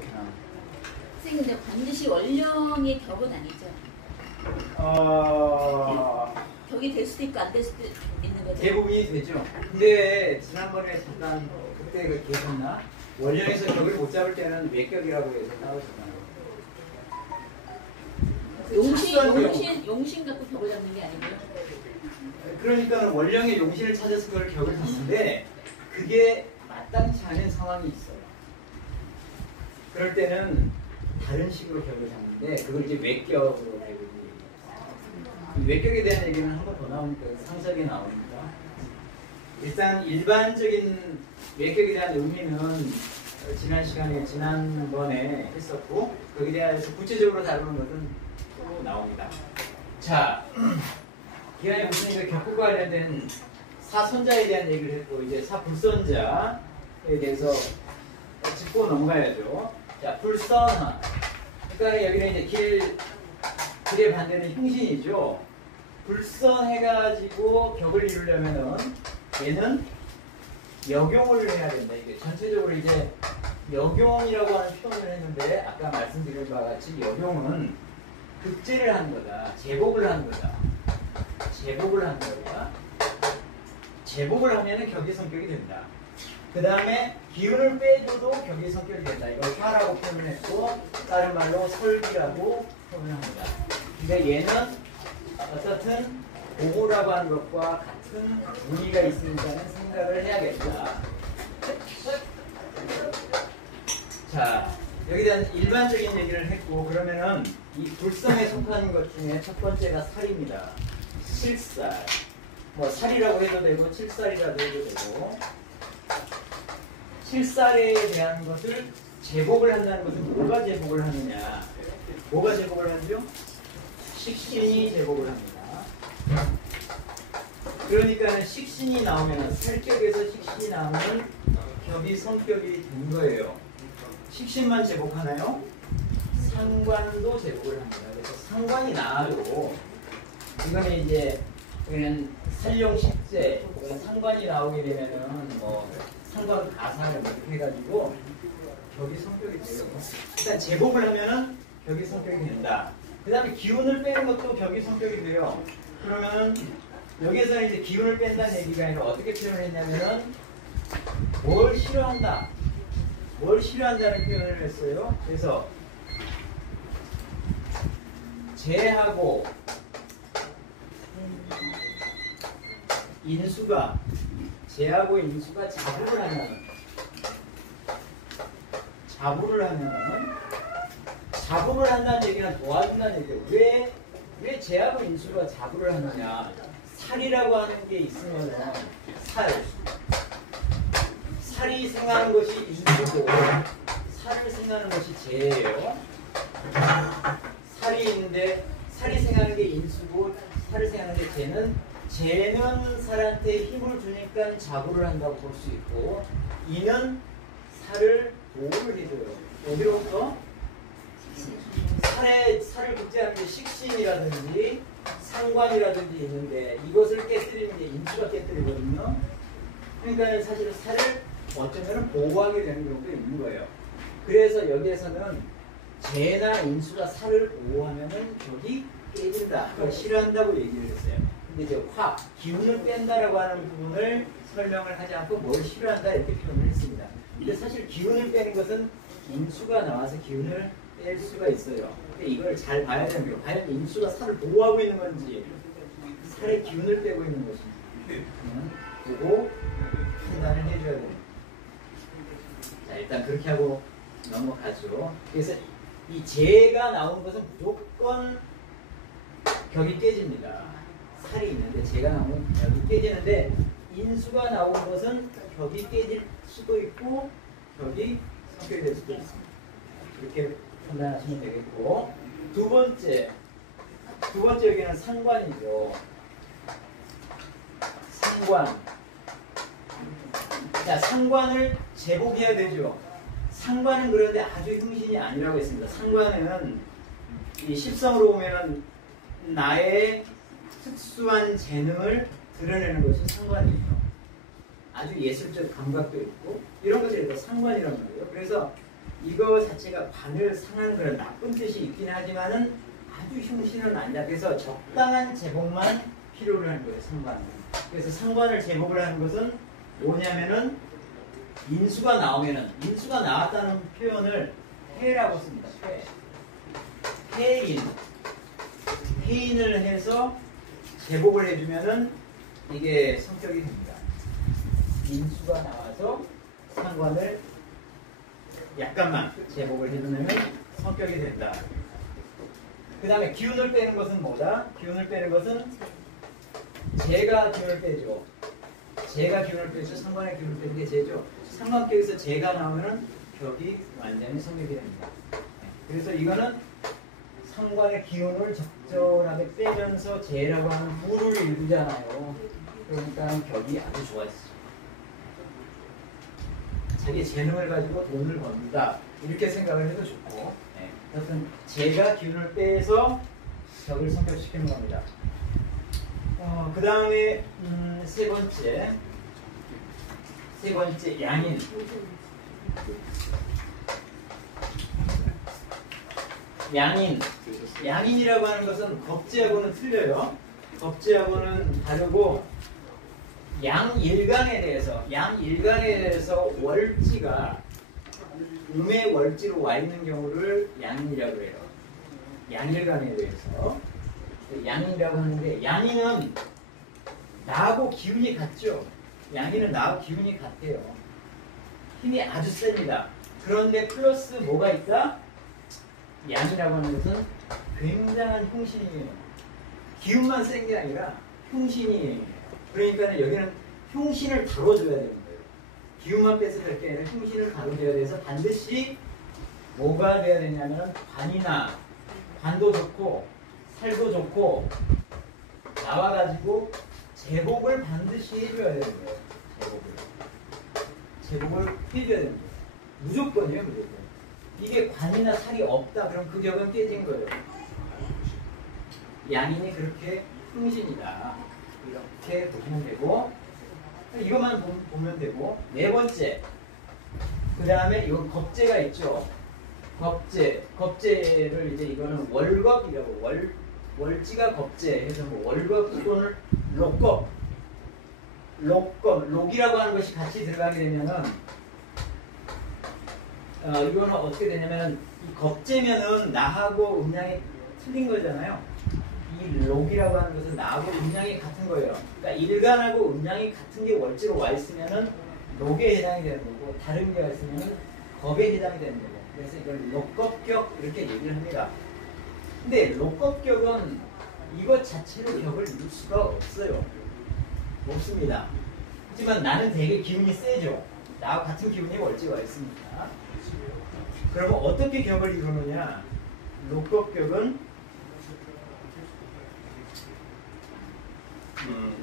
선생님, 근데 반드시 원령의 격은 아니죠? 격이 될 수도 있고 안 될 수도 있는 거죠? 대부분이 되죠. 근데 지난번에 잠깐 그때 계셨나? 원령에서 격을 못 잡을 때는 외격이라고 해서 나오셨나요? 용신 갖고 격을 잡는 게 아니고요? 그러니까 원령의 용신을 찾아서 그걸 격을 잡는데 그게 마땅치 않은 상황이 있어요. 그럴 때는 다른 식으로 격을 잡는데 그걸 이제 외격으로 되고, 외격에 대한 얘기는 한 번 더 나오니까 상세하게 나옵니다. 일단 일반적인 외격에 대한 의미는 지난번에 했었고 거기에 대해서 구체적으로 다루는 것은 또 나옵니다. 자, 기간에 무슨 격과 관련된 사선자에 대한 얘기를 했고 이제 사불선자에 대해서 짚고 넘어가야죠. 자, 불선하. 그러니까 여기는 이제 길의 반대는 흉신이죠. 불선해가지고 격을 이루려면은 얘는 역용을 해야 된다. 이게 전체적으로 이제 역용이라고 하는 표현을 했는데 아까 말씀드린 바와 같이 역용은 급제를 하는 거다. 제복을 하는 거다. 제복을 하는 거다. 제복을 하면은 격의 성격이 된다. 그 다음에 기운을 빼줘도 격의 성격이 된다. 이걸 화라고 표현을 했고 다른 말로 설비라고 표현합니다. 그러니까 얘는 어떻든 보호라고 하는 것과 같은 의미가 있으니까는 생각을 해야겠다. 자, 여기에 대한 일반적인 얘기를 했고 그러면은 이 불성에 속하는 것 중에 첫 번째가 살입니다. 칠살. 뭐 살이라고 해도 되고 칠살이라도 해도 되고 칠살에 대한 것을 제복을 한다는 것은 뭐가 제복을 하느냐? 뭐가 제복을 하죠? 식신이 제복을 합니다. 그러니까는 식신이 나오면 살격에서 식신이 나오면 격이 성격이 된 거예요. 식신만 제복하나요? 상관도 제복을 합니다. 그래서 상관이 나와도 이거는 이제 그냥 살용식제 상관이 나오게 되면은 뭐 상관 가사를 이렇게 해가지고 격이 성격이 돼요. 일단 제복을 하면은 격이 성격이 된다. 그 다음에 기운을 빼는 것도 격이 성격이 돼요. 그러면은 여기에서는 이제 기운을 뺀다는 얘기가 아니라 어떻게 표현했냐면은 뭘 싫어한다. 뭘 싫어한다는 표현을 했어요. 그래서 재하고 인수가 재하고 인수가 자부를 하면은 자부를 한다는 얘기는 도와준다는 얘기예요. 왜 재하고 인수가 자부를 하느냐? 살이라고 하는 게 있으면은 살이 생하는 것이 인수고 살을 생하는 것이 재예요. 살이 있는데 살이 생하는 게 인수고 살을 생하는 게 재는 살한테 힘을 주니까 자부를 한다고 볼 수 있고 이는 살을 보호를 해줘요. 어디로부터? 살을 급제하는 게 식신이라든지 상관이라든지 있는데 이것을 깨뜨리는 게 인수가 깨뜨리거든요. 그러니까 사실은 살을 어쩌면 보호하게 되는 경우도 있는 거예요. 그래서 여기에서는 재나 인수가 살을 보호하면은 격이 깨진다. 그걸 싫어한다고 얘기를 했어요. 근데 이제 기운을 뺀다라고 하는 부분을 설명을 하지 않고 뭘 싫어한다 이렇게 표현을 했습니다. 근데 사실 기운을 빼는 것은 인수가 나와서 기운을 뺄 수가 있어요. 근데 이걸 잘 봐야 되는 거예요. 과연 인수가 살을 보호하고 있는 건지 살의 기운을 빼고 있는 것인지 보고 판단을 해줘야 됩니다. 자, 일단 그렇게 하고 넘어가죠. 그래서 이 재가 나오는 것은 무조건 격이 깨집니다. 살이 있는데 재가 나오면 격이 깨지는데 인수가 나오는 것은 격이 깨질 수도 있고 격이 성격이 될 수도 있습니다. 이렇게 판단하시면 되겠고 두 번째 여기는 상관이죠. 상관. 자, 상관을 제복해야 되죠. 상관은 그런데 아주 흉신이 아니라고 했습니다. 상관은 이 십성으로 보면은 나의 특수한 재능을 드러내는 것이 상관이에요. 아주 예술적 감각도 있고 이런 것들이 다 상관이란 말이에요. 그래서 이거 자체가 관을 상하는 그런 나쁜 뜻이 있긴 하지만은 아주 흉신은 아니다. 그래서 적당한 제복만 필요로 하는 거예요. 상관은. 그래서 상관을 제복을 하는 것은 뭐냐면은 인수가 나오면은 인수가 나왔다는 표현을 해라고 씁니다. 해인을 해서 제복을 해주면은 이게 성격이 됩니다. 인수가 나와서 상관을 약간만 제복을 해주면 성격이 된다. 그 다음에 기운을 빼는 것은 뭐다? 기운을 빼는 것은 제가 기운을 빼죠. 제가 기운을 빼죠. 상관의 기운을 빼는 게 제죠. 상관격에서 제가 나오면은 격이 완전히 성격이 됩니다. 그래서 이거는 상관의 기운을 적절하게 빼면서 제라고 하는 부를 일구잖아요. 그러니까 격이 아주 좋아지죠. 자기 재능을 가지고 돈을 번다. 이렇게 생각을 해도 좋고, 어쨌든 제가 기운을 빼서 격을 성격시키는 겁니다. 그 다음에 세 번째 양인. 양인이라고 하는 것은 겁재하고는 틀려요. 겁재하고는 다르고 양일간에 대해서 월지가 음의 월지로 와 있는 경우를 양인이라고 해요. 양일간에 대해서 양인이라고 하는데 양인은 나하고 기운이 같죠. 양인은 나하고 기운이 같아요. 힘이 아주 셉니다. 그런데 플러스 뭐가 있다? 양이라고 하는 것은 굉장한 흉신이에요. 기운만 센 게 아니라 흉신이에요. 그러니까 여기는 흉신을 다뤄줘야 되는 거예요. 기운만 빼서 될 게 아니라 흉신을 다뤄줘야 돼서 반드시 뭐가 돼야 되냐면 관도 좋고 살도 좋고 나와가지고 제복을 반드시 해줘야 되는 거예요. 제복을 해줘야 되는 거예요. 무조건이에요. 무조건. 이게 관이나 살이 없다. 그럼 그 격은 깨진 거예요. 양인이 그렇게 흉신이다. 이렇게 보시면 되고 이것만 보면 되고 네 번째 그 다음에 이건 겁재가 있죠. 겁재를 이제 이거는 월겁이라고 월지가 겁재 해서 뭐 월겁 또는 록이라고 하는 것이 같이 들어가게 되면은 이거는 어떻게 되냐면 이 겁재면은 나하고 음양이 틀린 거잖아요. 이 록이라고 하는 것은 나하고 음양이 같은 거예요. 그러니까 일간하고 음양이 같은 게 월지로 와 있으면은 록에 해당이 되는 거고 다른 게 와 있으면은 겁에 해당이 되는 거고. 그래서 이걸 록겁격 이렇게 얘기를 합니다. 근데 록겁격은 이것 자체로 격을 이룰 수가 없어요. 없습니다. 하지만 나는 되게 기운이 세죠. 나와 같은 기운이 월지가 있으니까. 그러면 어떻게 격을 이루느냐? 록겁격은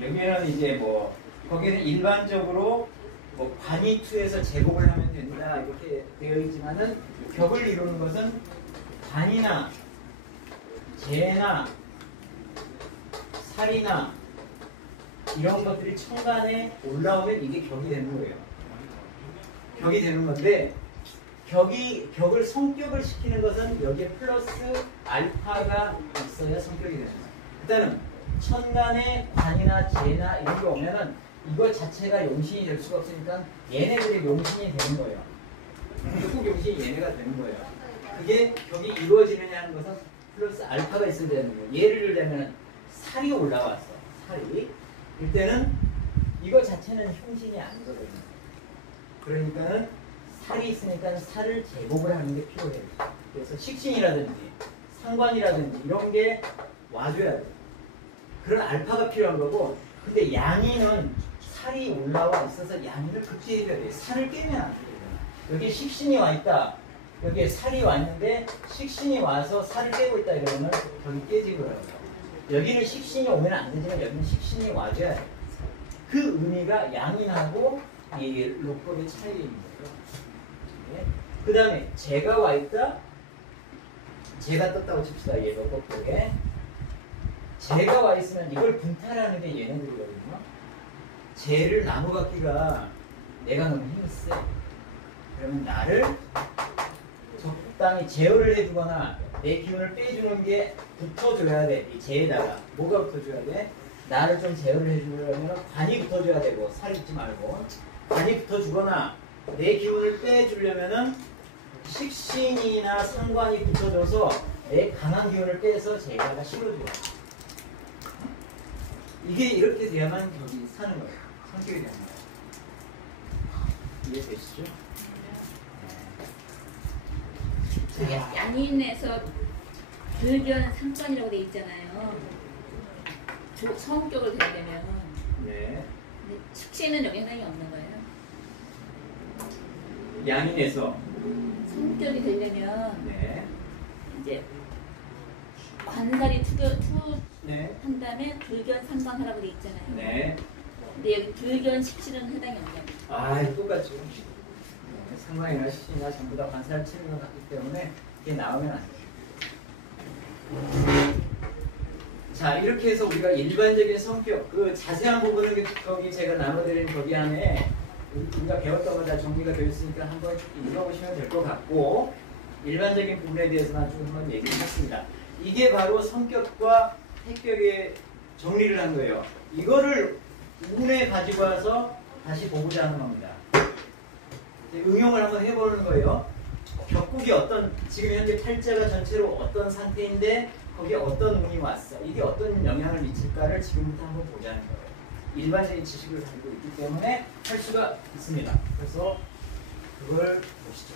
여기에는 이제 뭐 거기는 일반적으로 뭐 관이투에서 제복을 하면 된다 이렇게 되어 있지만은 격을 이루는 것은 관이나 재나 살이나 이런 것들이 천간에 올라오면 이게 격이 되는 거예요. 격이 되는 건데 격을 성격을 시키는 것은 여기에 플러스 알파가 있어야 성격이 되는 거예요. 일단은 천간에 관이나 재나 이런 게 오면은 이거 자체가 용신이 될 수가 없으니까 얘네들이 용신이 되는 거예요. 결국 용신이 얘네가 되는 거예요. 그게 격이 이루어지느냐 하는 것은 플러스 알파가 있어야 되는 거예요. 예를 들자면 살이 올라왔어. 살이. 이때는 이거 자체는 흉신이 아니거든요. 그러니까는 살이 있으니까 살을 제복을 하는 게 필요해요. 그래서 식신이라든지 상관이라든지 이런 게 와줘야 돼요. 그런 알파가 필요한 거고, 근데 양인은 살이 올라와 있어서 양인을 급제해줘야 돼요. 살을 깨면 안 돼요. 여기 식신이 와 있다. 여기에 살이 왔는데 식신이 와서 살을 깨고 있다 이러면 저기 깨지고요. 여기는 식신이 오면 안 되지만 여기는 식신이 와줘야 돼요. 그 의미가 양인하고 이 록겁의 차이인 거예요. 네. 그 다음에 재가 와 있다. 재가 떴다고 칩시다. 얘 록겁 쪽에. 재가 와 있으면 이걸 분탈하는 게 얘네들이거든요. 재를 나무받기가 내가 너무 힘이 세. 그러면 나를 적당히 제어를 해주거나 내 기운을 빼주는 게 붙어줘야 돼. 이 제에다가 뭐가 붙어줘야 돼? 나를 좀 제어를 해주려면 관이 붙어줘야 되고 살이 붙지 말고 관이 붙어주거나 내 기운을 빼주려면은 식신이나 상관이 붙어줘서 내 강한 기운을 빼서 제에다가 실어줘야 돼. 이게 이렇게 돼야만 여기 사는 거예요. 성격이 되는 거예요. 이해되시죠? 저게 양인에서 불견 상관이라고 돼 있잖아요. 성격을 되려면 네. 근데 식신은 여기 해당이 없는 거예요. 양인에서 성격이 되려면 네. 이제 관살이 네. 한 다음에 불견 상관하라고 돼 있잖아요. 네. 근데 여기 불견 식신은 해당이 없냐고. 아, 똑같죠. 상관이나 식신이나 전부 다 관사를 치는 것 같기 때문에 이게 나오면 안 돼요. 자, 이렇게 해서 우리가 일반적인 성격, 그 자세한 부분은 거기 제가 나눠드린 거기 안에 우리가 배웠던 거 다 정리가 되어 있으니까 한번 읽어보시면 될 것 같고, 일반적인 부분에 대해서만 좀 한번 얘기를 했습니다. 이게 바로 성격과 핵격의 정리를 한 거예요. 이거를 운에 가지고 와서 다시 보고자 하는 겁니다. 응용을 한번 해보는 거예요. 격국이 지금 현재 팔자가 전체로 어떤 상태인데 거기에 어떤 운이 왔어. 이게 어떤 영향을 미칠까를 지금부터 한번 보자는 거예요. 일반적인 지식을 가지고 있기 때문에 할 수가 있습니다. 그래서 그걸 보시죠.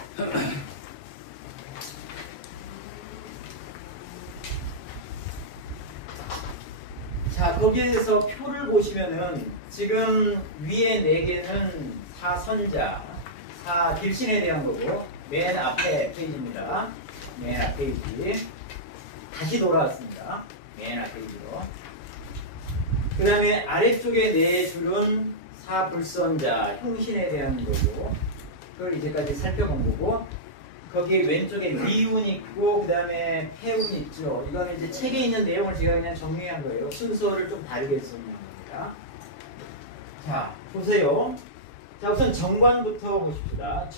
자, 거기에서 표를 보시면은 지금 위에 4개는 사선자, 사길신에 대한 거고 맨 앞에 페이지입니다. 맨 앞 페이지. 다시 돌아왔습니다. 맨 앞 페이지로. 그 다음에 아래쪽에 4줄은 사불선자, 흉신에 대한 거고 그걸 이제까지 살펴본 거고 거기에 왼쪽에 미운 있고 그 다음에 폐운 있죠. 이거는 이제 책에 있는 내용을 제가 그냥 정리한 거예요. 순서를 좀 다르게 정리한 겁니다. 자, 보세요. 자, 우선 정관부터 보십시다.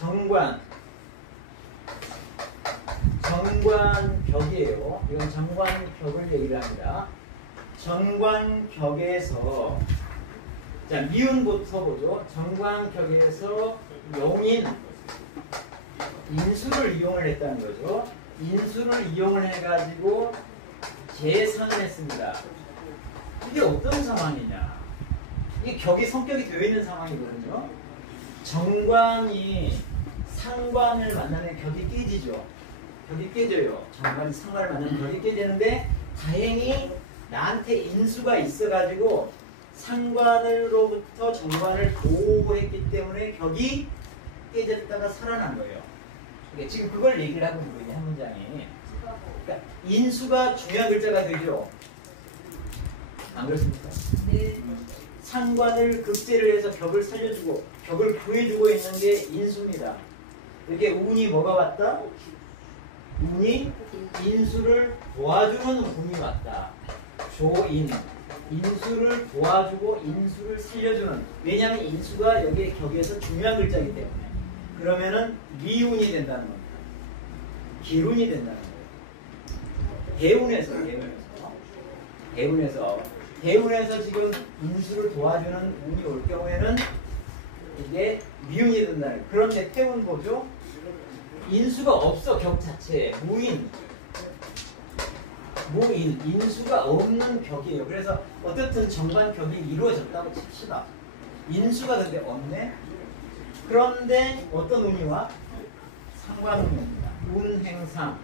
정관격이에요. 이건 정관격을 얘기를 합니다. 정관격에서 자, 미운부터 보죠. 정관격에서 용인 인수를 이용을 했다는 거죠. 인수를 이용을 해가지고 재산을 했습니다. 이게 어떤 상황이냐? 이게 격이 성격이 되어 있는 상황이거든요. 정관이 상관을 만나면 격이 깨지죠. 격이 깨져요. 정관이 상관을 만나면 격이 깨지는데 다행히 나한테 인수가 있어가지고 상관으로부터 정관을 보호했기 때문에 격이 깨졌다가 살아난 거예요. 그러니까 지금 그걸 얘기를 하고 있는 거예요. 한 문장이. 그러니까 인수가 중요한 글자가 되죠. 안 그렇습니까? 네. 상관을 극제를 해서 격을 살려주고 격을 구해주고 있는 게 인수입니다. 이게 운이 뭐가 왔다? 운이 인수를 도와주는 운이 왔다. 조인. 인수를 도와주고 인수를 살려주는. 왜냐하면 인수가 여기에 격에서 중요한 글자이기 때문에. 그러면은 미운이 된다는 겁니다. 기운이 된다는 거예요. 대운에서 지금 인수를 도와주는 운이 올 경우에는 이게 미운이 된다는 거예요. 그런데 태운 보죠? 인수가 없어. 격 자체에 무인, 인수가 없는 격이에요. 그래서 어떻든 정관격이 이루어졌다고 칩시다. 인수가 근데 없네. 그런데 어떤 운이 와? 상관운입니다. 운행상.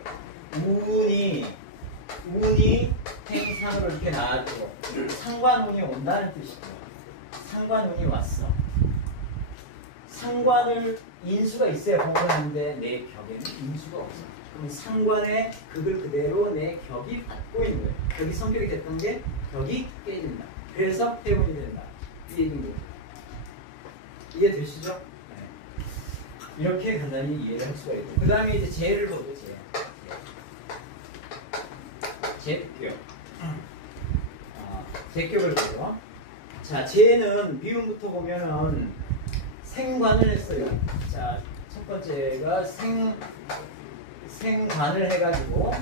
운이 행상으로 이렇게 나왔고 상관운이 온다는 뜻이죠. 상관운이 왔어. 상관을 인수가 있어야 복원하는데 내 격에는 인수가 없어. 그럼 상관의 극을 그대로 내 격이 받고 있는 거예요. 격이 성격이 됐던 게 격이 깨진다. 그래서 해운이 된다. 이 얘기입니다. 이해되시죠? 네. 이렇게 간단히 이해를 할 수가 있고 그 다음에 이제 재를 보죠. 재격. 재격을 보죠. 자, 재는 미음부터 보면은 생관을 했어요. 자, 첫 번째가 생관을 해가지고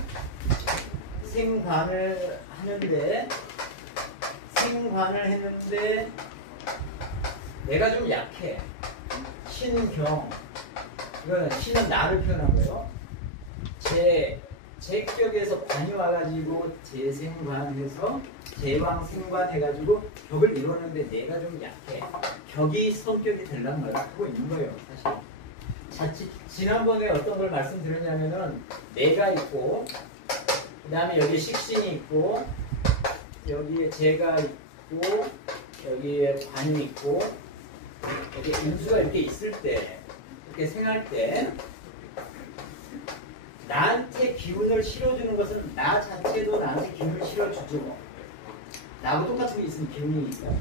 생관을 하는데 생관을 했는데 내가 좀 약해. 신경. 이거는 신은 나를 표현한 거예요. 제격에서 관이 와가지고 제생관해서 제왕생관 해가지고 격을 이루는데 내가 좀 약해. 격이 성격이 되려는 걸 하고 있는 거예요, 사실. 지난번에 어떤 걸 말씀드렸냐면은 내가 있고, 그 다음에 여기 식신이 있고, 여기에 제가 있고, 여기에 관이 있고, 여기 인수가 이렇게 있을 때, 이렇게 생할 때, 나한테 기운을 실어주는 것은 나 자체도 나한테 기운을 실어주죠. 나하고 똑같은 게 있으면 기운이 있어요.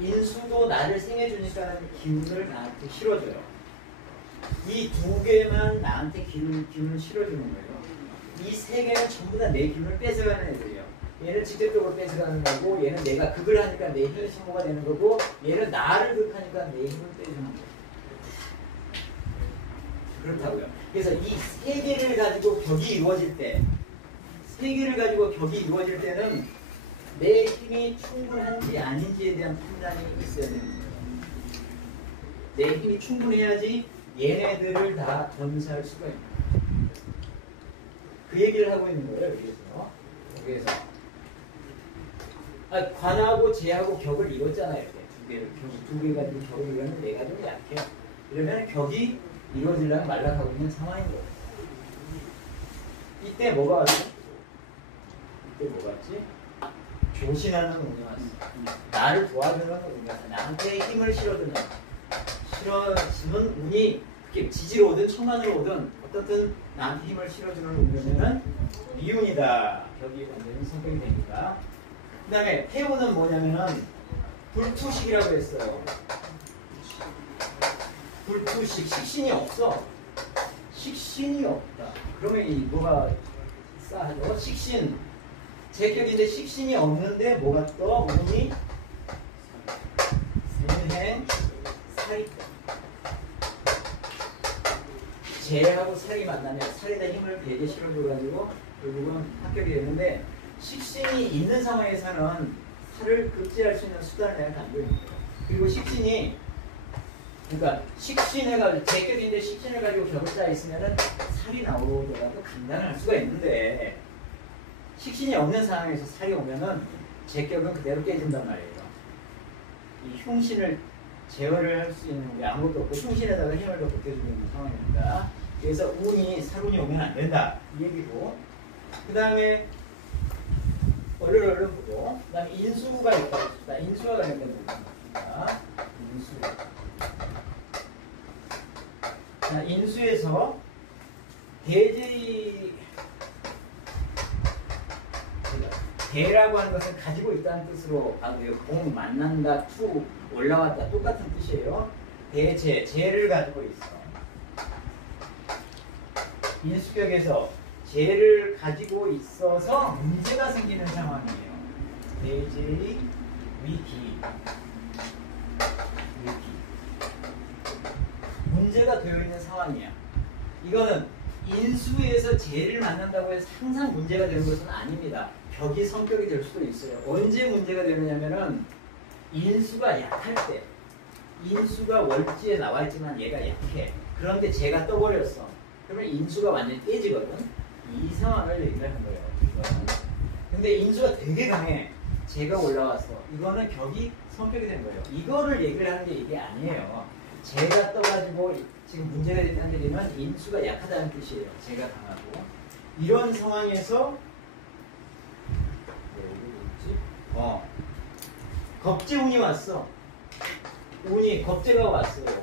인수도 나를 생해주니까 기운을 나한테 실어줘요. 이 두 개만 나한테 기운을 실어주는 거예요. 이 세 개는 전부 다 내 기운을 뺏어가는 애들이에요. 얘는 직접적으로 뺏어가는 거고, 얘는 내가 극을 하니까 내 힘의 신호가 되는 거고, 얘는 나를 극하니까 내 힘을 빼주는 거예요. 그렇다고요. 그래서 이 세 개를 가지고 격이 이루어질 때, 때는 내 힘이 충분한지 아닌지에 대한 판단이 있어야 되는 거예요. 내 힘이 충분해야지 얘네들을 다 점수할 수가 있는 거예요. 그 얘기를 하고 있는 거예요, 여기에서. 관하고 제하고 격을 이뤘잖아요. 이렇게 두 개 가지고 격을 이뤘는데 내가 좀 약해. 이러면 격이 이루어지려면 말락하고 있는 상황인 거예요. 이때 뭐가 왔지? 조신하는 운이 왔어. 나를 도와주는 운이 왔어. 나한테 힘을 실어주는 운이 그게 지지로 오든 천만으로 오든 어떻든 나한테 힘을 실어주는 운이면 미운이다. 격이 완전히 성격이 되니까. 그 다음에 태우는 뭐냐면은 불투식이라고 했어요. 불투식, 식신이 없어. 식신이 없다. 그러면 이 뭐가 싸하죠? 식신. 제격인데 식신이 없는데 뭐가 떠? 운이 운행 살이. 재하고 살이 만나면 살에다 힘을 되게 실어줘가지고 결국은 합격이 되는데 식신이 있는 상황에서는 살을 급제할 수 있는 수단을 내가 가지고 있는 거예요. 그리고 식신이 그러니까 식신해가지고 제격인데 식신을 가지고 격을 쌓여 있으면은 살이 나오더라도 감당을 할 수가 있는데 식신이 없는 상황에서 살이 오면은 제격은 그대로 깨진단 말이에요. 이 흉신을 제어를 할 수 있는 게 아무것도 없고 흉신에다가 힘을 더 보태주는 상황입니다. 그래서 살운이 오면 안 된다 이 얘기고, 그 다음에 얼른 보죠. 그 다음에 인수가 있다. 인수와 관련된 부분입니다. 인수. 자, 인수에서 대라고 하는 것은 가지고 있다는 뜻으로 하고요. 공 만난다, 투 올라왔다 똑같은 뜻이에요. 재를 가지고 있어. 인수격에서 재를 가지고 있어서 문제가 생기는 상황이에요. 대재의 위기. 문제가 되어 있는 상황이야. 이거는 인수에서 재를 만난다고 해서 항상 문제가 되는 것은 아닙니다. 격이 성격이 될 수도 있어요. 언제 문제가 되느냐면은 인수가 약할 때, 인수가 월지에 나와 있지만 얘가 약해. 그런데 재가 떠버렸어. 그러면 인수가 완전히 깨지거든. 이 상황을 얘기를 하는 거예요. 이거는. 근데 인수가 되게 강해. 재가 올라왔어. 이거는 격이 성격이 된 거예요. 이거를 얘기를 하는 게 이게 아니에요. 재가 떠가지고 지금 문제가 됐다는 얘기는 인수가 약하다는 뜻이에요. 재가 강하고. 이런 상황에서 겁재운이 왔어. 겁재가 왔어요.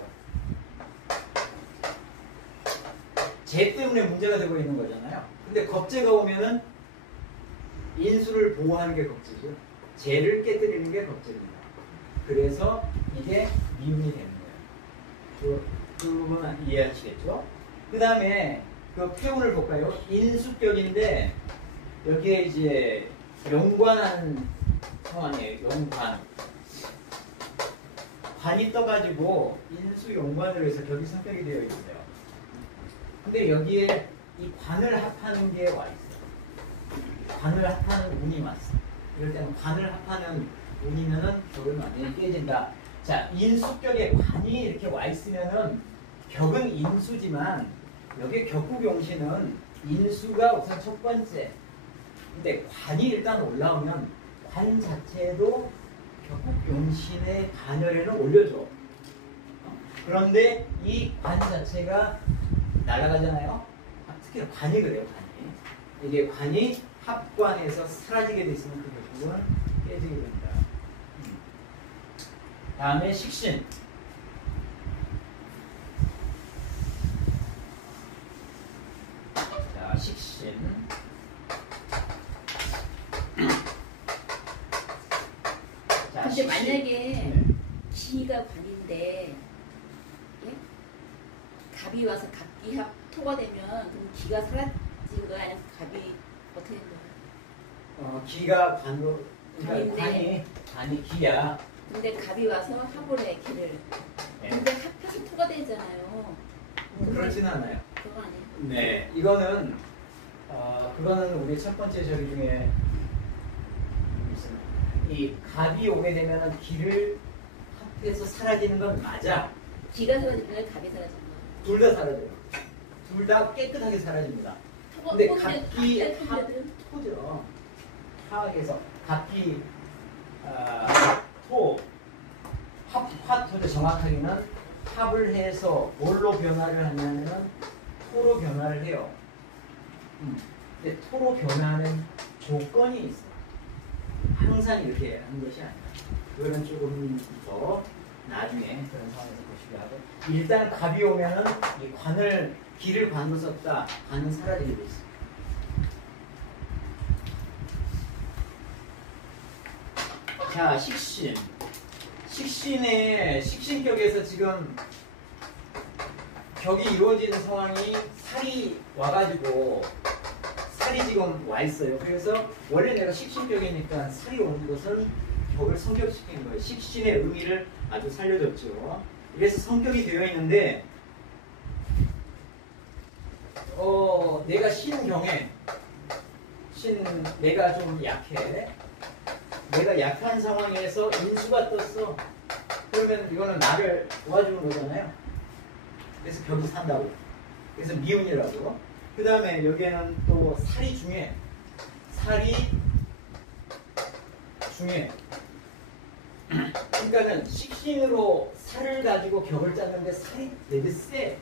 재 때문에 문제가 되고 있는 거잖아요. 근데 겁재가 오면은 인수를 보호하는 게 겁재죠. 재를 깨뜨리는 게 겁재입니다. 그래서 이게 미운이 되는 거예요. 그 부분 이해하시겠죠? 그 다음에 그 표현을 볼까요? 인수격인데 여기에 이제 연관하는 상황이에요. 연관. 관이 떠가지고 인수 연관으로 해서 격이 성격이 되어 있어요. 근데 여기에 이 관을 합하는 게 와 있어. 관을 합하는 운이 왔어. 이럴 때는 관을 합하는 운이면은 벽은 완전히 깨진다. 자, 인수격에 관이 이렇게 와 있으면은 벽은 인수지만 여기 격국용신은 인수가 우선 첫 번째. 근데 관이 일단 올라오면 관 자체도 격국용신의 간열에는 올려줘. 그런데 이 관 자체가 날아가잖아요. 특히 관이 그래요. 관이. 이게 관이 합관에서 사라지게 돼 있으면 그 격국은 깨지게 됩니다. 다음에 식신. 자, 식신. 자, 근데 식신. 만약에 기가 관인데 예? 갑이 와서 갑기합 토가 되면 그럼 기가 사라진 거야? 아니면 갑이 어떻게 된 거야? 기가 관으로 그러니까 관인데. 관이 기야. 근데 갑이 와서 합을 해 기를. 네. 근데 합해서 토가 되잖아요. 그렇지는 않아요. 그건 아니에요. 네, 이거는 그거는 우리 첫 번째 저기 중에 이 갑이 오게 되면은 기를 합해서 사라지는 건 맞아. 기가 사라진 거야? 갑이 사라진 거야? 둘 다 사라져요. 둘 다 깨끗하게 사라집니다. 근데 갑기 합토죠. 화학에서 갑기 토 화토죠. 정확하게는 합을 해서 뭘로 변화를 하냐면은 토로 변화를 해요. 근데 토로 변화하는 조건이 있어요. 항상 이렇게 하는 것이 아니라 그거는 조금 더 나중에 그런 상황에서 보시게 하고 일단 갑이 오면은 이 관을 기를 관으로 썼다. 관은 사라지게 돼 있어요. 자, 식신. 식신의 식신격에서 지금 격이 이루어지는 상황이 살이 와가지고 살이 지금 와 있어요. 그래서 원래 내가 식신격이니까 살이 오는 것은 격을 성격시킨 거예요. 식신의 의미를 아주 살려줬죠. 그래서 성격이 되어 있는데 내가 신경에 내가 좀 약해. 내가 약한 상황에서 인수가 떴어. 그러면 이거는 나를 도와주는 거잖아요. 그래서 격이 산다고. 그래서 미운이라고. 그 다음에 여기에는 또 살이 중에 그러니까는 식신으로 살을 가지고 격을 짰는데 살이 되게 세.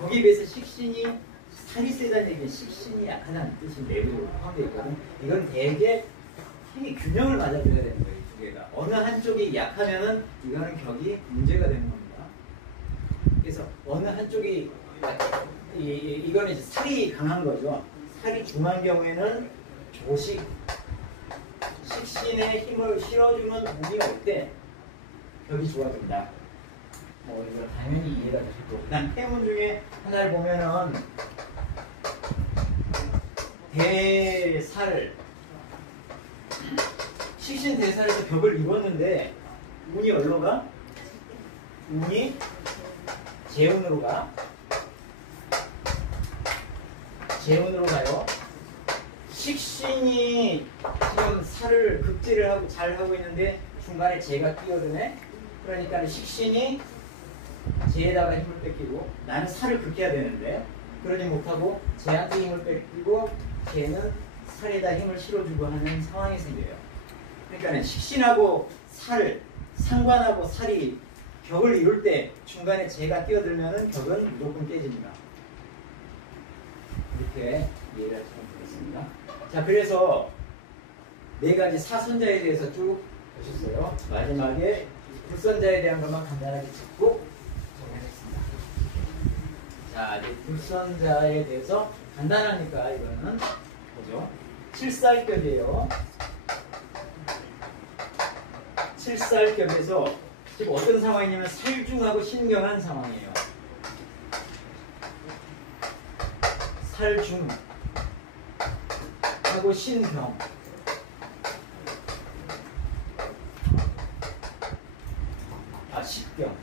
거기에 비해서 식신이 살이 세다는 얘기는 식신이 약하다는 뜻이 내부적으로 포함되어 있거든. 이건 되게 힘이 균형을 맞아줘야 되는 거예요. 이 두 개가. 어느 한쪽이 약하면은 이거는 격이 문제가 되는 겁니다. 그래서 어느 한쪽이 이거는 이제 살이 강한 거죠. 살이 중한 경우에는 조식 식신에 힘을 실어주는 운이 올 때 격이 좋아진다. 이거 당연히 이해가 되실 거고. 그다음 태문 중에 하나를 보면은 대살 식신 대살에서 벽을 이뤘는데 운이 어디로 가? 운이 재운으로 가. 재운으로 가요. 식신이 지금 살을 극제를 하고 잘 하고 있는데 중간에 재가 끼어드네. 그러니까 식신이 재에다가 힘을 뺏기고 나는 살을 극해야 되는데 그러지 못하고 재한테 힘을 뺏기고 재는 살에다 힘을 실어주고 하는 상황이 생겨요. 그러니까 식신하고 살, 상관하고 살이 격을 이룰 때 중간에 재가 끼어들면은 격은 무조건 깨집니다. 이렇게 이해를 하시면 되겠습니다. 자, 그래서 네 가지 사선자에 대해서 쭉 보셨어요. 마지막에 불선자에 대한 것만 간단하게 짚고 정리하겠습니다. 자, 이제 불선자에 대해서 간단하니까 이거는 보죠. 칠살격이에요. 칠살격에서 지금 어떤 상황이냐면 살중하고 신경한 상황이에요. 살중하고 신경. 식경.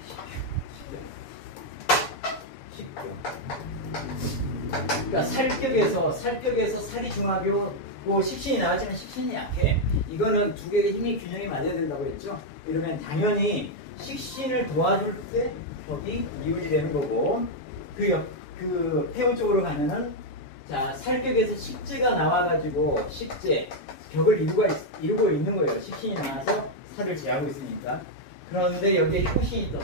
그러니까 살격에서 살이 중하고 식신이 나왔지만 식신이 약해. 이거는 두 개의 힘이 균형이 맞아야 된다고 했죠. 이러면 당연히 식신을 도와줄 때 벽이 이웃이 되는 거고 그 폐호 쪽으로 가면은 자 살격에서 식재가 나와가지고 식재 벽을 이루고 있는 거예요. 식신이 나와서 살을 제하고 있으니까. 그런데 여기에 효신이 떴어.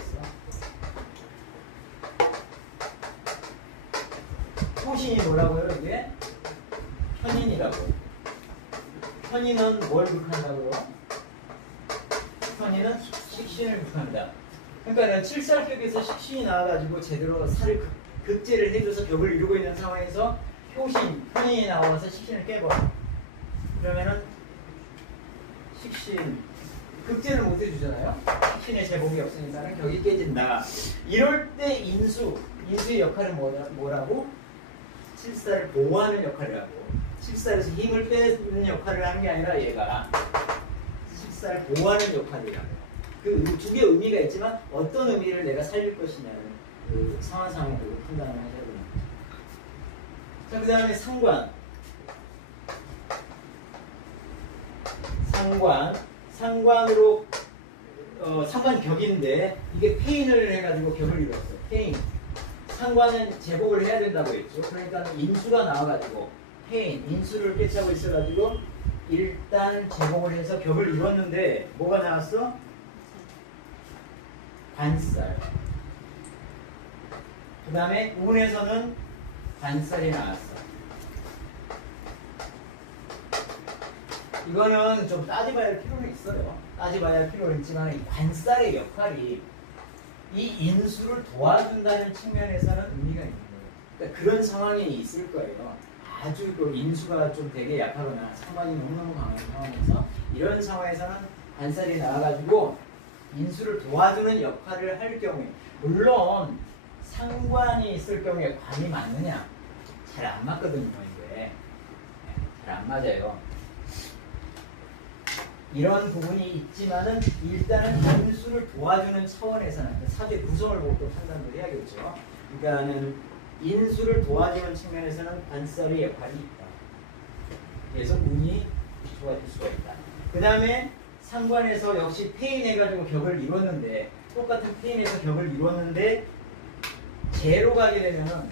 효신이 뭐라고요? 이게 편인이라고. 편인은 뭘 극한다고요? 편인은 식신을 극한다. 그러니까 칠살격에서 식신이 나와가지고 제대로 살을 극제를 해줘서 벽을 이루고 있는 상황에서 효신, 편인이 나와서 식신을 깨버려. 그러면은 식신, 극제를 못 해주잖아요. 식신의 제복이 없으니까는 격이 깨진다. 이럴 때 인수의 역할은 뭐라고? 칠살을 보호하는 역할을 하고, 칠살에서 힘을 빼는 역할을 하는 게 아니라 얘가 칠살을 보호하는 역할을 하고, 그 두 개의 의미가 있지만 어떤 의미를 내가 살릴 것이냐는 그 상황상으로 판단을 하셔야 됩니다. 자, 그 다음에 상관. 상관으로 상관격인데 이게 폐인을 해가지고 격을 이뤘어요. 폐인. 상관은 제복을 해야 된다고 했죠. 그러니까 인수가 나와가지고 폐인, 인수를 꿰차고 있어가지고 일단 제복을 해서 격을 이뤘는데 뭐가 나왔어? 관살. 그 다음에 운에서는 관살이 나왔어. 이거는 좀 따져봐야 할 필요는 있어요. 따져봐야 할 필요는 있지만 이 관살의 역할이 이 인수를 도와준다는 측면에서는 의미가 있는 거예요. 그러니까 그런 상황이 있을 거예요. 아주 그 인수가 좀 되게 약하거나 상관이 너무너무 강한 상황에서 이런 상황에서는 관살이 나와가지고 인수를 도와주는 역할을 할 경우에 물론 상관이 있을 경우에 관이 맞느냐? 잘 안 맞거든요. 이게 잘 안 맞아요. 이런 부분이 있지만은 일단은 인수를 도와주는 차원에서는 사주의 구성을 보고 또 판단을 해야겠죠. 그러니까는 인수를 도와주는 측면에서는 관살의 역할이 있다. 그래서 운이 좋아질 수가 있다. 그 다음에 상관에서 역시 폐인해가지고 격을 이뤘는데 똑같은 폐인에서 격을 이뤘는데 재로 가게 되면은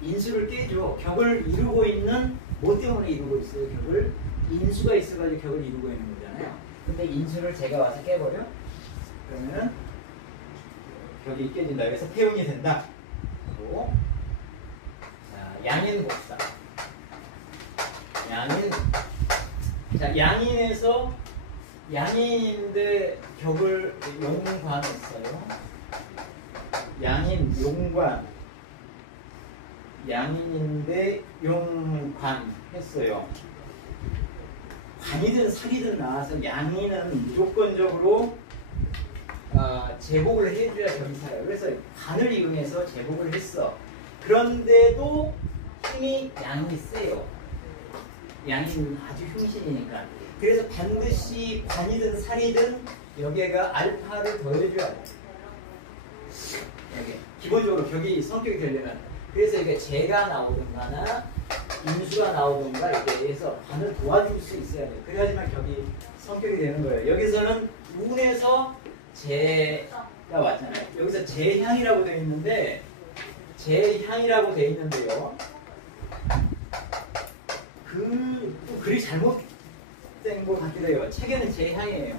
인수를 깨죠. 격을 이루고 있는 뭐 때문에 이루고 있어요? 격을 인수가 있어가지고 격을 이루고 있는 거잖아요. 근데 인수를 제가 와서 깨버려? 그러면은 격이 깨진다. 그래서 폐운이 된다. 그리고 자, 양인복사. 양인에서 양인인데 격을 용관했어요. 양인 용관. 양인인데 용관 했어요. 관이든 살이든 나와서 양인은 무조건적으로 제복을 해줘야 격이 살아요. 그래서 관을 이용해서 제복을 했어. 그런데도 힘이 양이 세요. 양인 아주 흉신이니까. 그래서 반드시 관이든 살이든 여기가 알파를 더해줘야 돼. 여기 기본적으로 격이 성격이 되려면 그래서 이게 재가 나오든가나 인수가 나오든가 이렇게 해서 관을 도와줄 수 있어야 돼. 그래야지만 격이 성격이 되는 거예요. 여기서는 운에서 재가 왔잖아요. 여기서 재향이라고 되어 있는데 재향이라고 되어 있는데요. 글이 잘못된 것 같기도 해요. 책에는 재향이에요.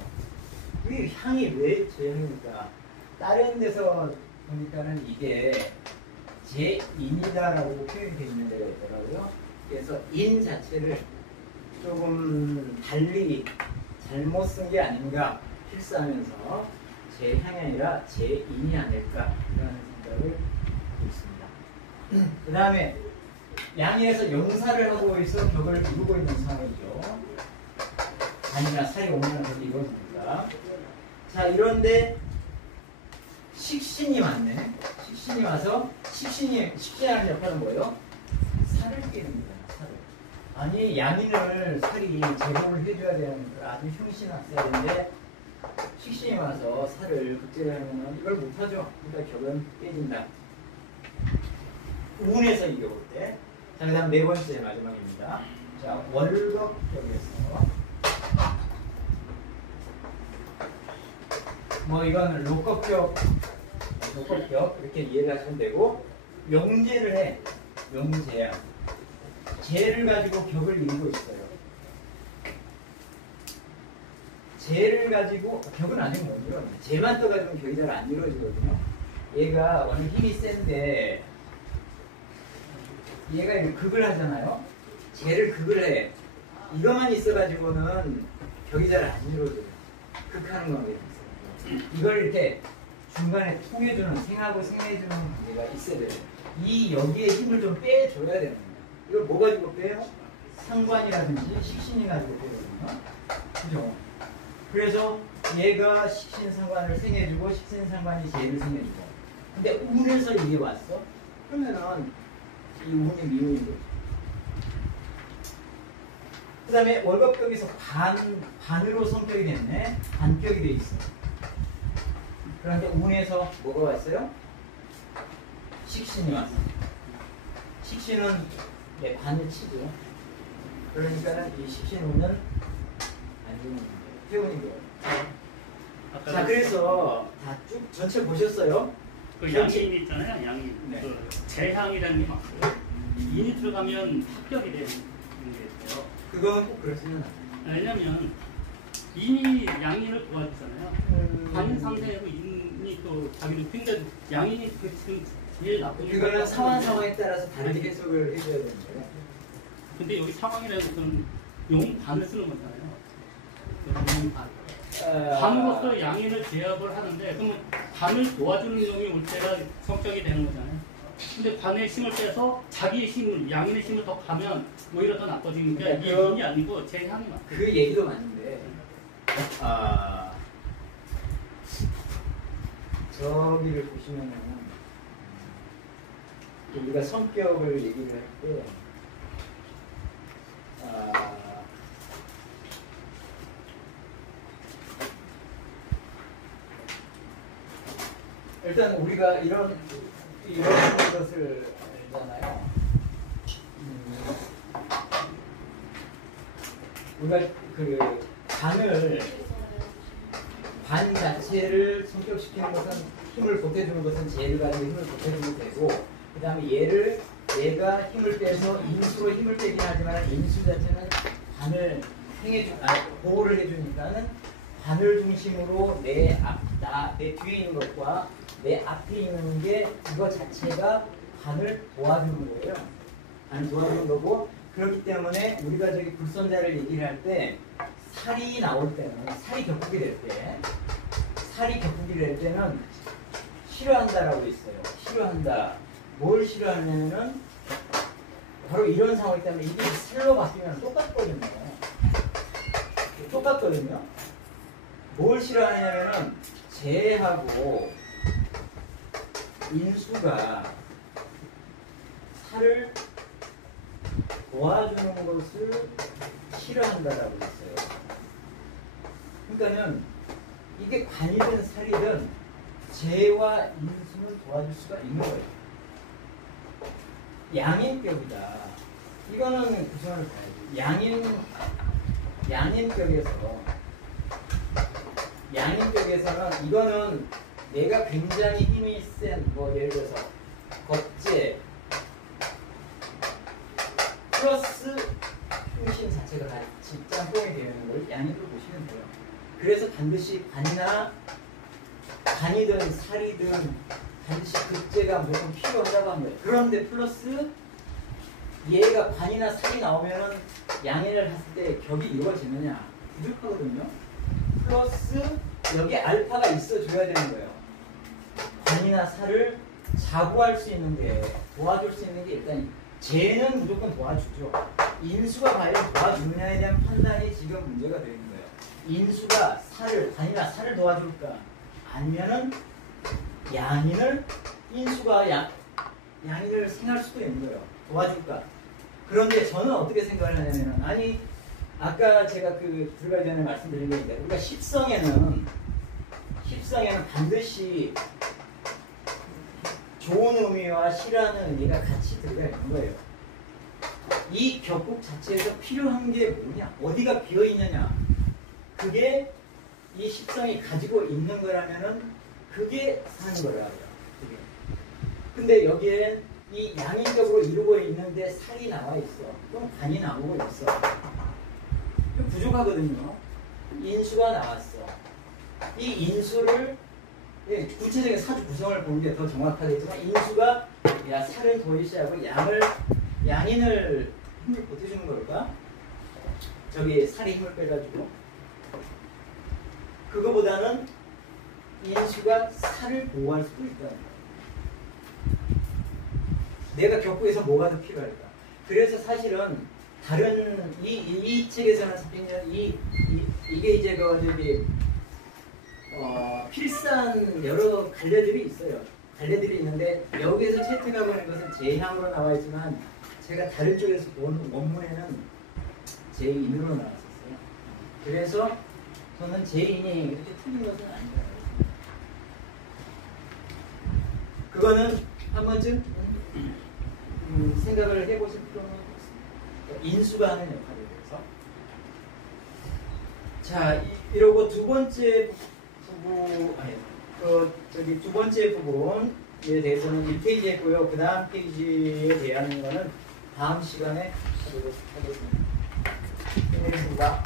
이 향이 왜 재향입니까? 다른 데서 보니까는 이게 제인이다라고 표현이 되어 있는 데가 있더라고요. 그래서 인 자체를 조금 달리 잘못 쓴 게 아닌가 실수하면서 제향이 아니라 제인이 아닐까 이런 생각을 하고 있습니다. 그 다음에 양에서 용사를 하고 있어 격을 이루고 있는 상황이죠. 아니나 살이 오면 격이 이루어집니다. 자, 이런데 식신이 왔네. 식신이 와서 식신하는 역할은 뭐예요? 살을 깨는 거잖아. 살을. 아니 양인을 살이 제공을 해줘야 되는 아주 흉신학살인데 식신이 와서 살을 극제를 하면 이걸 못하죠. 그러니까 격은 깨진다. 운에서 이겨볼 때. 자, 그 다음 네 번째 마지막입니다. 자, 월급격에서. 뭐 이건 로커격 이렇게 이해를 하시면 되고, 명제를 해. 명제야. 재를 가지고 격을 이루고 있어요. 재를 가지고 격은 아직 못 이루어요. 재만 떠가지고 격이 잘 안 이루어지거든요. 얘가 워낙 힘이 센데 얘가 이렇게 극을 하잖아요. 재를 극을 해. 이것만 있어가지고는 격이 잘 안 이루어져요. 극하는 관계가 있어요. 이걸 이렇게 중간에 통해주는, 생하고 생해주는 관계가 있어야 돼요. 이 여기에 힘을 좀 빼줘야 되는 거예요. 이걸 뭐 가지고 빼요? 상관이라든지 식신이 가지고 빼거든요. 그죠? 그래서 얘가 식신상관을 생해주고 식신상관이 재를 생해주고. 근데 운에서 이게 왔어? 그러면은 이 운이 미운인 거죠. 그 다음에 월급격에서 반으로 성격이 됐네. 반격이 돼 있어. 그런데 운에서 뭐가 왔어요? 식신이 왔어. 식신은 반을 치죠. 그러니까는 이 식신 운은 안 좋은 거예요. 태운인 거예요. 자, 그래서 다 쭉 전체 보셨어요? 그 양인 있잖아요. 양인. 네. 그 재향이라는 게 맞고요. 인이 들어가면 합격이 되는 게 있어요. 그건 꼭 그렇지는 않아요. 왜냐면 인이 양인을 도와주잖아요. 관인 상태에서 인이 또 자기도 근데 양인이 그 지금 제일 나쁜 게 그거는 상황에 따라서 다르게 해석을 해줘야 되는 거예요. 근데 여기 상황이라도 그런 용 반을 쓰는 거잖아요. 용 반. 반으로서 양인을 제압을 하는데 그러면 반을 도와주는 놈이 올 때가 성격이 되는 거잖아요. 근데 반의 힘을 빼서 자기의 힘을, 양인의 힘을 더 가면 오히려 더 나빠지니까 그러니까 이게 인이 아니고 제 향이 맞아요. 그 얘기도 맞는데 저기를 보시면은 우리가 성격을 얘기를 할 때 일단 우리가 이런 것을 알잖아요. 우리가 그 반 자체를 성격시키는 것은 힘을 보태주는 것은 재를 가지고 힘을 보태주면 되고, 그 다음에 얘가 힘을 빼서 인수로 힘을 빼긴 하지만 인수 자체는 반을 보호를 해주니까는 반을 중심으로 내 뒤에 있는 것과 내 앞에 있는 게 이거 자체가 반을 도와주는 거예요. 반을 도와주는 거고, 그렇기 때문에 우리가 저기 불선자를 얘기를 할 때 살이 나올 때는 살이 격국이 될 때는 싫어한다라고 있어요. 싫어한다. 뭘 싫어하냐면은 바로 이런 상황이기 때문에 이게 살로 바뀌면 똑같거든요. 뭘 싫어하냐면은 재하고 인수가 살을 도와주는 것을 싫어한다라고 했어요. 그러니까는 이게 관이든 살이든 재와 인수는 도와줄 수가 있는 거예요. 양인격이다. 이거는 구성을 봐야지. 양인격에서는 이거는 내가 굉장히 힘이 센, 뭐 예를 들어서 겁재 플러스 힘신 자체가 같이 짬뽕이 되는 걸 양인으로 보시면 돼요. 그래서 반드시 간이든 살이든 반드시 급제가 무조건 필요하다고 한 거예요. 그런데 플러스 얘가 관이나 살이 나오면은 양인을 했을 때 격이 이루어지느냐? 부족하거든요. 플러스 여기 알파가 있어줘야 되는 거예요. 관이나 살을 자구할 수 있는 게, 도와줄 수 있는 게 일단 재는 무조건 도와주죠. 인수가 과연 도와주느냐에 대한 판단이 지금 문제가 되는 거예요. 인수가 관이나 살을 도와줄까? 아니면은 인수가 양인을 생할 수도 있는 거예요. 도와줄까? 그런데 저는 어떻게 생각을 하냐면은, 아니, 아까 제가 들어가기 전에 말씀드린 게 있는데, 우리가 십성에는 반드시 좋은 의미와 싫어하는 의미가 같이 들어가 있는 거예요. 이 격국 자체에서 필요한 게 뭐냐? 어디가 비어 있느냐? 그게 이 식성이 가지고 있는 거라면은 그게 사는 거라고요. 그게. 근데 여기엔 이 양인적으로 이루고 있는데 살이 나와 있어. 그럼 간이 나오고 있어. 부족하거든요. 인수가 나왔어. 이 인수를 구체적인 사주 구성을 보는 게 더 정확하겠지만 인수가 야 살을 도이시하고 양인을 힘을 보태주는 걸까? 저기 살이 힘을 빼가지고 그거보다는 인수가 살을 보호할 수도 있다는 거야. 내가 격국에서 뭐가 더 필요할까? 그래서 사실은 다른 이 책에서는 이게 이제 저기 필산 여러 갈래들이 있어요. 갈래들이 있는데 여기에서 채택하고 있는 것은 제향으로 나와 있지만 제가 다른 쪽에서 본 원문에는 제인으로 나왔었어요. 그래서 저는 제인이 이렇게 틀린 것은 아니다. 그거는 한 번쯤 생각을 해보실 필요는 없습니다. 인수가 하는 역할에 대해서. 자, 이러고 두 번째 두 번째 부분에 대해서는 1페이지 했고요. 그 다음 페이지에 대한 거는 다음 시간에 하도록 하겠습니다. 끝내겠습니다.